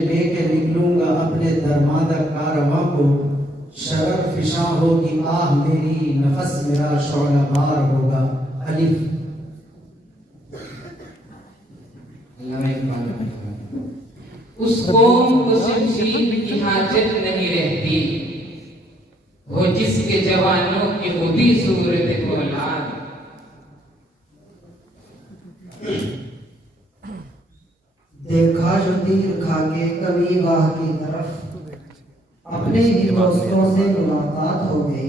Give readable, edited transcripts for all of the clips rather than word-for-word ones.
लेके निकलूंगा अपने दरमादा कारवां को, शरर फिशा होगी आह मेरी, नफस मेरा शौला बार होगा। अलिफ। उस कौम को शमशीर की हाजत नहीं रहती, वो जिसके जवानों की खुदी सूरत को औलाद। देखा जो तीर खाके कभी गाह की तरफ, अपने ही दोस्तों से मुलाकात हो गई।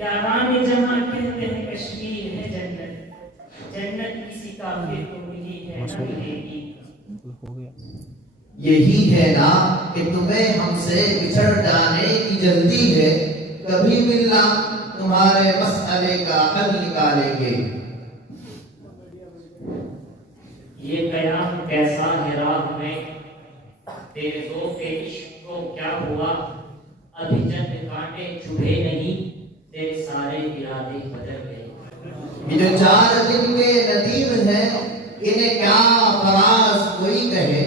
यारान जहां कहते हैं कश्मीर है जन्नत, जन्नत किसी काफिर को मिली है न मिलेगी। यही है ना कि तुम्हें हमसे बिछड़ जाने की जल्दी है, कभी मिलना तुम्हारे मसले का हल निकालेंगे। ये कयाम कैसा है राह में, तेरे ज़ौक़ इश्क़ को क्या हुआ, अभी चंद कांटे चुभे नहीं, तेरे सारे इरादे बदल गए। ये जो 4 दिन के नदीम हैं, इन्हें क्या फराज कोई कहे।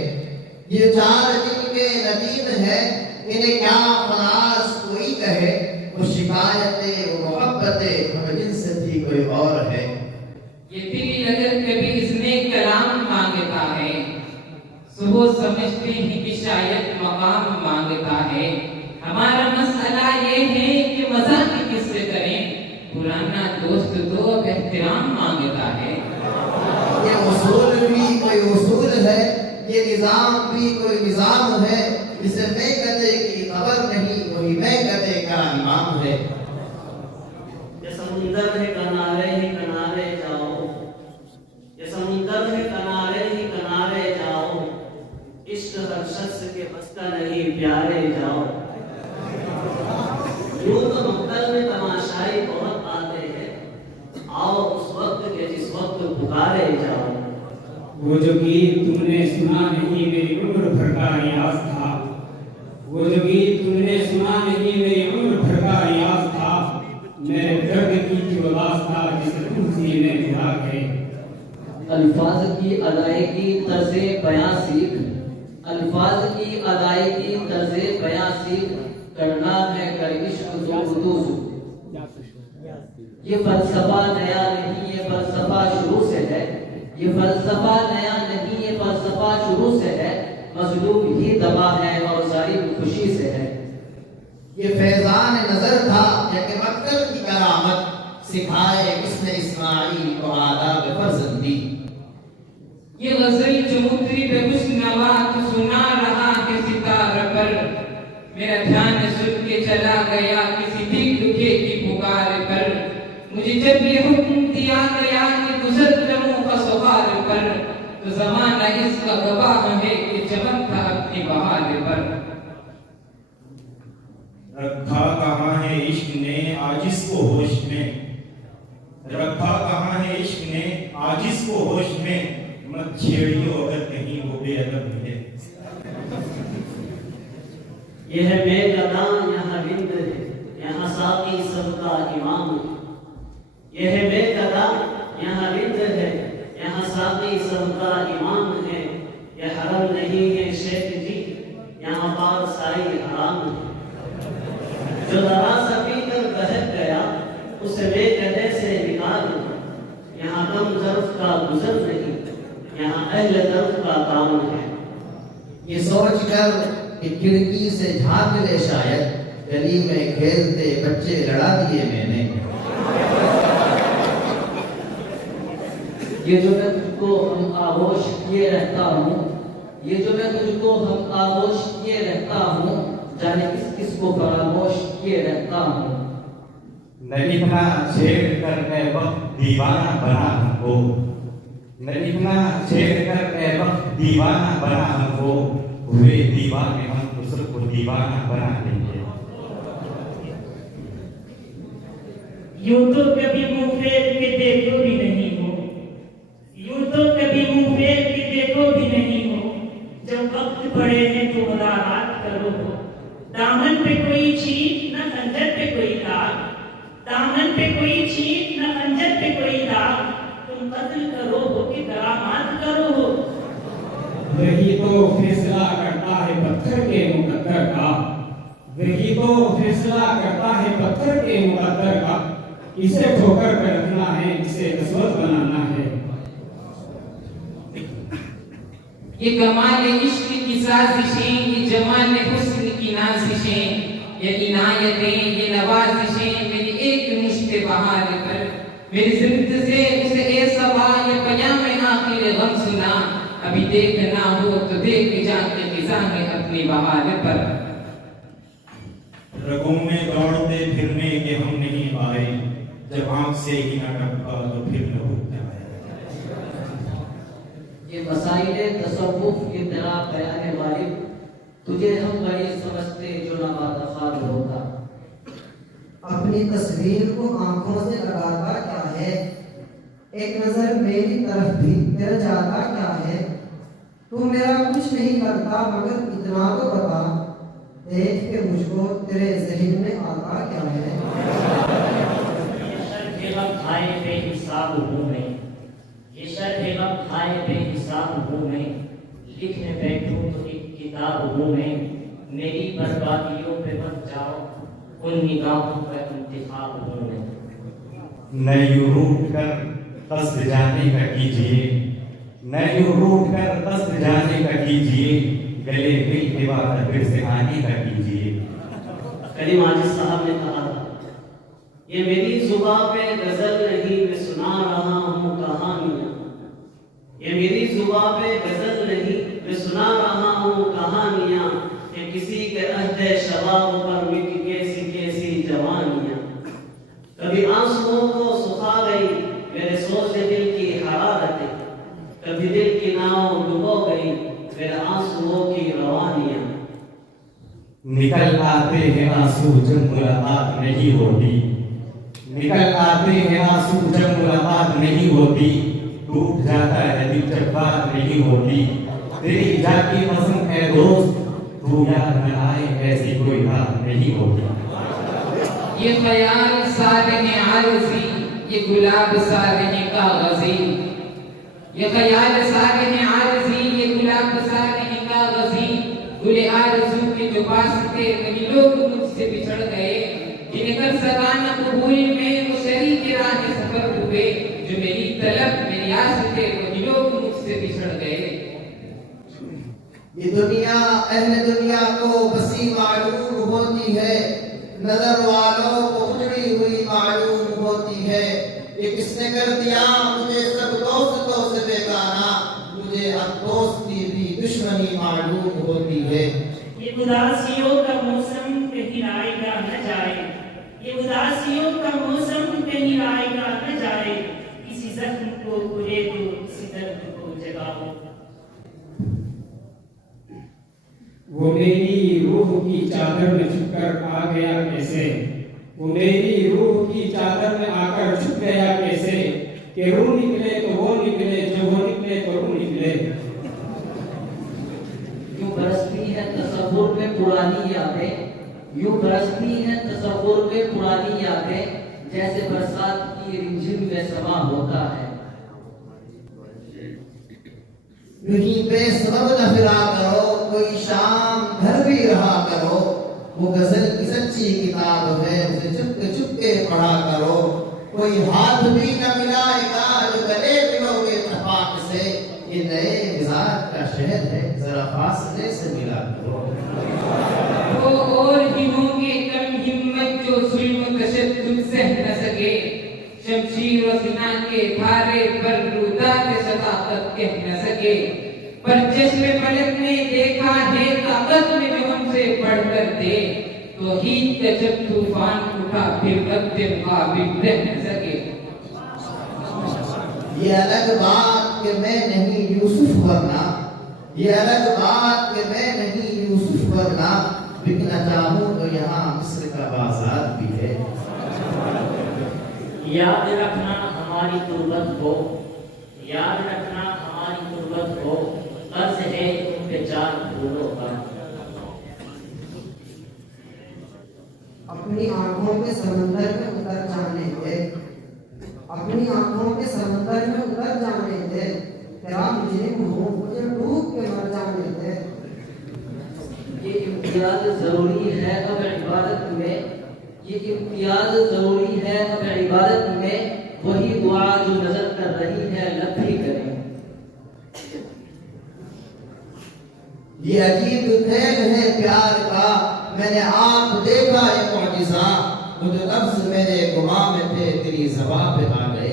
ये 4 दिन के नदीम हैं, इन्हें क्या फराज कोई कहे। वो शिकायतें वो मोहब्बतें हम जिनसे थी कोई और है। ये दिल अगर कभी इसने कलाम मांगता है, सुबह समझते हैं कि शायद मकाम मांगता है। हमारा मसला ये है कि मजाक किससे करें, पुराना दोस्त तो अब एहतराम मांगता है। ये उसूल भी कोई उसूल है, ये निजाम भी कोई निजाम है। इसे मैं कदे की खबर नहीं, वही मैं कदे का इमाम है। ये समुंदर है किनारे ही किनारे जाओ, ये समुंदर है किनारे ही किनारे जाओ, इश्क हर शख्स के बस का नहीं प्यारे जाओ। यूं तो मक्तल में तमाशाई बहुत आते हैं, आओ उस वक्त के जिस वक्त पुकारे जाओ। वो जो गीत तुमने सुना नहीं मेरी उम्र भर का रियाज था, वो जो गीत तुमने सुना नहीं मेरी उम्र भर का रियाज था। मेरे दर्द की जो दास्तां जिसे तुम सीने जुड़ा गए। अल्फाज की अदायगी तर्ज़े बयां सीख, अल्फाज की अदायगी तर्ज़े बयां सीख, करना है कर इश्क ज़ुज़। ये फलसफा नया नहीं, ये फलसफा शुरू से है। ये फलसफा नया नहीं, ये फलसफा शुरू से है। मजलूम ही दबा है और ज़ालिम खुशी से है। ये फैजान नजर था या कि मक्तल की करामत, सिखाए किसने इस्माइल को आदाब फर्जंदी। ये गजल जो मुतरी पे कुछ नवा तो सुना रहा कि सितार पर, मेरा ध्यान सुन के चला गया किसी दिल दुखे की पुकार पर। मुझे जब ये हुक्म दिया गया कि गुजर जाऊं खसवार पर, तो जमाना इसका गवाह है कि चमक था अपनी बहार पर। रखा कहाँ है इश्क ने आजिज़ को होश में, रखा कहाँ है इश्क ने आजिज़ को होश में। मत छेड़ियो अगर कहीं वो बेअदब मिले। ये है बेगदा यहाँ विंद है, यहाँ साकी सबका इमाम है। ये है बेगदा यहाँ विंद है, यहाँ साकी सबका इमाम है। ये हरम नहीं है शेख जी, यहाँ पार साई हराम है। जो दरा सा पीकर बहक गया, उसे बेकदे से निकाल। यहाँ कम ज़र्फ का गुज़र नहीं, यहाँ अहले ज़र्फ का काम है। ये सोच कर कि खिड़की से झांक ले शायद, गली में खेलते बच्चे लड़ा दिए मैंने। ये जो मैं तुझको हम आगोश किए रहता हूँ, ये जो मैं तुझको हम आगोश किए रहता हूँ, जाने किस किस को फरामोश किए रहता हूँ। न लिखना छेड़ कर मैं वक्त दीवाना बना हमको, न लिखना छेड़ कर मैं वक्त दीवाना बना हमको। हुए दीवाने हम दूसरे को दीवाना बना देंगे। यूं तो कभी मुंह फेर के देखो भी नहीं हो, यूं तो कभी मुंह फेर के देखो भी नहीं हो। जब वक्त पड़े हैं तो मुलाकात करो हो। दामन पे कोई छींट न खंजर पे कोई दाग, दामन पे कोई छींट न खंजर पे कोई दाग। तुम कत्ल करो हो कि करामात करो हो, वही तो फैसला करता है पत्थर के मुकद्दर का, वही तो फैसला करता है पत्थर के मुकद्दर का, इसे ठोकर कर रखना है, इसे अस्वद बनाना है। ये कमाल इश्क की साजिशें, ये जमाल हुस्न की नाजिशें, ये इनायतें, ये नवाजिशें मेरी एक मुश्ते बहार पर, मेरी जिंदगी से उसे ए सबा ये पयाम आखिर गम सुना, अभी देखना हो तो देख जाके खिजा में अपनी बहार पर। रगों में दौड़ते फिरने के हम नहीं आए, जब आंख से ही न टपका तो फिर न होता है। ये मसाइले तसव्वुफ की तरह बयान वाली, तुझे हम बड़ी समझते जो ना बादखार होता। अपनी तस्वीर को आंखों से लगाता क्या है, एक नजर मेरी तरफ भी तेरा जाता क्या है, तू मेरा कुछ नहीं करता मगर इतना तो बता, देख के मुझको तेरे ज़हन में आता क्या है। ये शर्ह गम खाए बेहिसाब हूँ मैं, ये शर्ह गम खाए बेहिसाब हूँ मैं, लिखने बैठूं तो एक किताब हूँ मैं, मेरी बर्बादियों पे मत जाओ, उन निगाहों का इंतखाब हूँ मैं। न यूं रूठ कर कस्द जाने का कीजिए, न यूं रूठ कर कस्द जाने का कीजिए, गले मिल के वादा फिर से आने का कीजिए। करीम आजिज साहब ने कहा था, ये मेरी जुबां पे गजल नहीं मैं सुना रहा हूँ कहानियाँ, ये मेरी जुबां पे गजल नहीं मैं सुना रहा हूँ कहानियाँ, ये किसी के अहदे शबाब पर मिट कैसी कैसी जवानियाँ। कभी आंसुओं को सुखा गई मेरे सोचे दिल की हरारतें, कभी दिल की नाव डुबो गई मेरे आंसुओं की रवानियाँ। निकल आते हैं आंसू जब मुलाकात नहीं होती, निकल आते हैं आंसू जब मुलाकात नहीं होती, टूट जाता है दिल जब बात नहीं होती, तेरी जाती पसंद है दोस्त, तू याद न आए ऐसी कोई बात नहीं होती। ये ख्याल सारे ने आरज़ी, ये गुलाब सारे ने कागज़ी, ये ख्याल सारे ने आरज़ी, ये गुलाब सारे ने कागज़ी, गुले आरज़ू के जो वास्ते वही लोग मुझसे बिछड़ गए, जिन्हें कर सका न कबूल में वो शरीक राह सफर हुए, जो मेरी तलब मेरी आस थे वही लोग मुझसे बिछड़ गए। ये दुनिया अहले दुनिया को बसी मालूम होती है, नजर वालों को उजड़ी हुई मालूम होती है, ये किसने कर दिया मुझे सब दोस्तों से बेगाना, मुझे अब दोस्ती भी दुश्मनी मालूम होती है। ये उदासियों का मौसम कहीं आएगा न जाए, ये उदासियों का मौसम कहीं आएगा न जाए, किसी जख्म को पूरे दो किसी दर्द को जगाओ। वो मेरी रूह की चादर में छुपकर आ गया कैसे, वो मेरी रूह की चादर में आकर छुप गया कैसे, कि रूह निकले तो वो निकले, जो वो निकले तो रूह निकले। यूं बरसती है तसव्वुर में पुरानी यादें, यूं बरसती है तसव्वुर में पुरानी यादें, जैसे बरसात की रिमझिम में समा होता है। यूं बेसबब न फिरा करो, कोई शाम घर भी रहा करो, वो गजल की सच्ची किताब है उसे चुपके पढ़ा करो, कोई हाथ भी न मिलाएगा जो गले मिलोगे तपाक से, ये नए मिजाज का शहर है जरा फासले से मिला करो। वो और ही होंगे कम हिम्मत जो जुल्म तशद्दुद सह न सके, शमशीर और सिना के धारे पर रुदात सदाकत कह न सके, पर चश्मे पलक ने देखा है ताकत में जो हमसे बढ़कर थे, तो हीद का जब तूफान उठा फिर कद्दे मुकाबिल रह न सके। ये अलग बात कि मैं नहीं यूसुफ वरना, ये अलग बात कि मैं नहीं यूसुफ वरना, बिकना चाहूं तो यहाँ मिस्र का बाजार भी है। याद रखना हमारी तुर्बत को, याद रखना हमारी तुर्बत को, कर्ज है तुम पे चार फूलों का। अपनी आंखों के समंदर में उतर जाने दे, अपनी आंखों के समंदर में उतर जाने दे, तेरा मुझे डूब के मर इम्तियाज जरूरी है अब इबादत में, ये इम्तियाज जरूरी है अब इबादत में, वही दुआ जो नजर कर रही है लब भी करे। ये अजीब खेल है प्यार का, मैंने आंख देखा ये मुअजिज़ा, मुझे लफ्ज़ मेरे गुमा में थे तेरी ज़बां पे आ गए।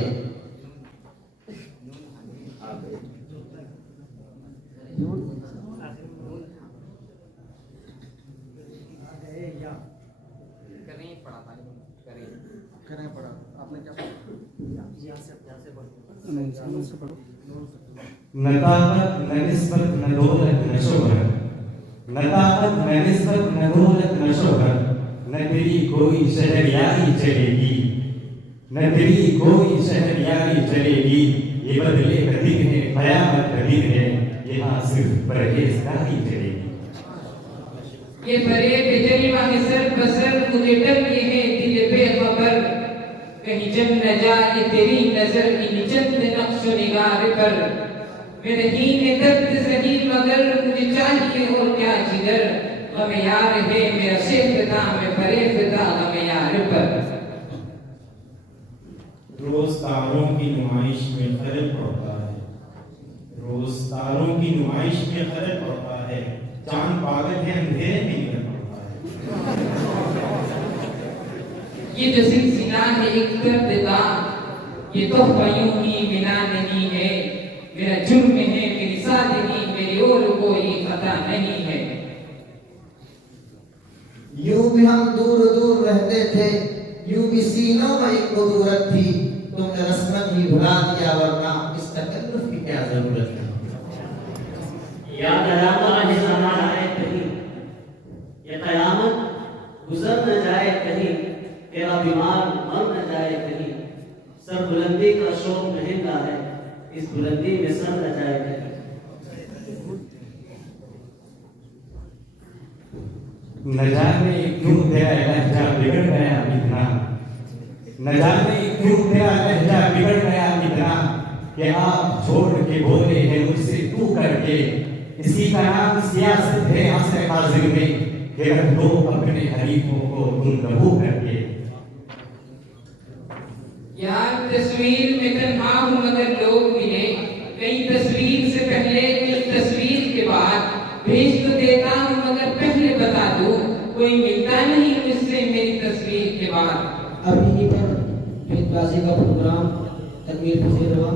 न ताकत न निस्बत न दौलत न शोहरत, न ताकत न निस्बत न दौलत न शोहरत, न तेरी कोई शहरयारी चलेगी, न तेरी कोई शहरयारी चलेगी। ये बदले कदीर है क़यामत कदीर है, यहाँ सिर्फ परहेज़गारी चलेगी। ये फरेब जलवा है सर बसर, मुझे डर ये है दिल बेखबर, कहीं जब न जाए तेरी नजर इन चंद नक्श निगार पर। मेरे हीने दर्द सही मगर मुझे चाहिए और क्या जिगर, गम यार है मेरा शेखदा में फरेफदा गम यार पर। रोज तारों की नुमाइश में खलल पड़ता है, रोज तारों की नुमाइश में खलल पड़ता है, चांद पागल है अंधेरे में निकल पड़ता है। ये जो सिलसिला है एक दर्द का, ये तोहफा यूं ही बिना नहीं है, मेरा जुर्म है मेरी सादगी, मेरी और कोई खता नहीं है। यूं भी हम दूर दूर रहते थे, यूं भी सीनों में एक कुदरत थी, तुमने रस्मत ही भुला दिया, वरना इस तकल्लुफ की क्या जरूरत है। याद क़यामत ज़माना आए कहीं, ये क़यामत गुजर न जाए कहीं, तेरा बीमार मर न जाए कहीं, सर बुलंदी का शौक महंगा है, इस बुलंदी में सर न जाए कहीं। न जाने क्यों तेरा लहजा बिगड़ गया इतना, न जाने क्यों तेरा लहजा बिगड़ गया इतना, कि आप छोड़ के बोले हैं मुझसे तू करके, इसी का नाम सियासत है असर हाजिर में, कि रख दो अपने हरीफों को तुम कबू करके। यार तस्वीर में तन्हा हूँ मगर लोग मिले, कई तस्वीर से पहले कई तस्वीर के बाद, भेज तो देता हूँ मगर पहले बता दूं, कोई मिलता नहीं मुझसे मेरी तस्वीर के बाद। अब यहीं पर भेदबाजी का प्रोग्राम तकमील पजीर हुआ।